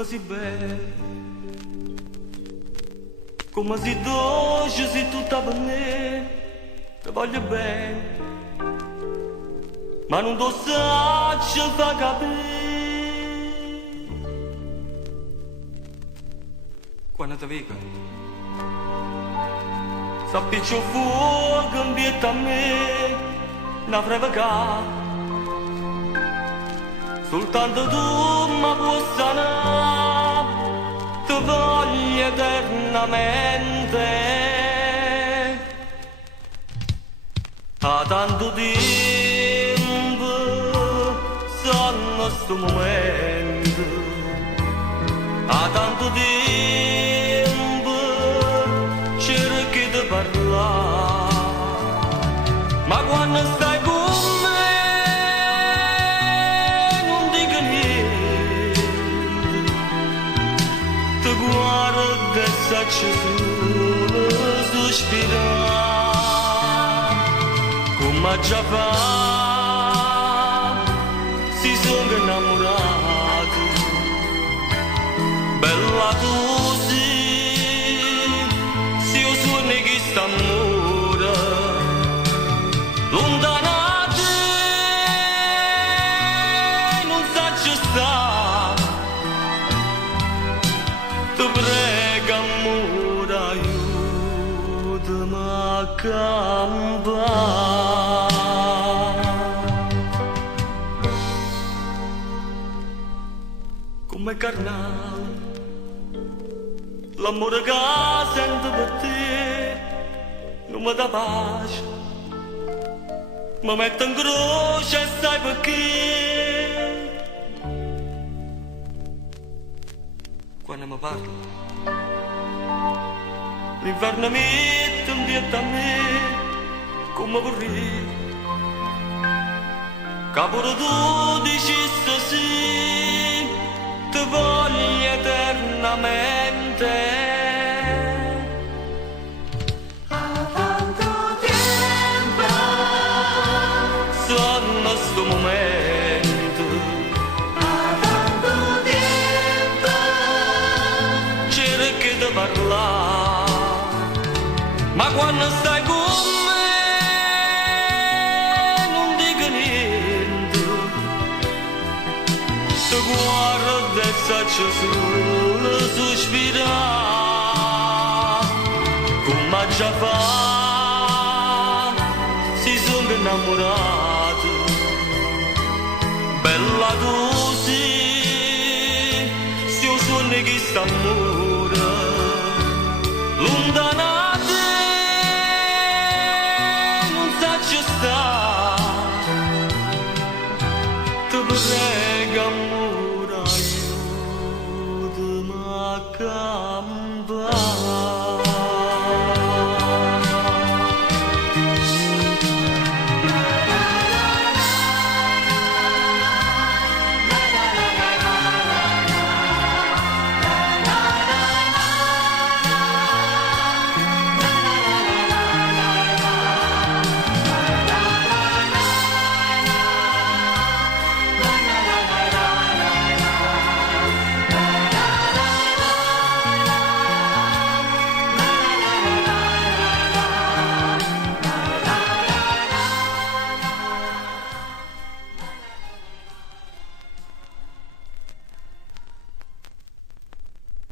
Come si bene, come si dolce, si tutta per me, ti voglio bene, ma non ti saggio fa capire. Quando ti vedo, sappi c'è fuoco in vita a me, una frevaca. Soltanto tu mi puoi sanare, ti voglio eternamente. A tanto tempo sono sto momento, a tanto tempo cerco di parlare, ma quando stai con guarda e sacci solo sospirare, come già fa, si sono innamorati, bella tu si io sono che sta amore, lontana te, non sacci sta. Ti prego amore, aiutami a campare. Come carnale, l'amore che sento per te non mi dà pace, mi metto in croce e sai perché. Quando mi parli, l'inverno mette un dietro a me, come vorrei, che pure tu dicessi sì, ti voglio eternamente. A tanto tempo sono sto momento, parlare, ma quando stai con me non dico niente, ti guardo e saccio solo sospirare, come già fa, si sono innamorati, bella tu si io sono che sta amore. Lontana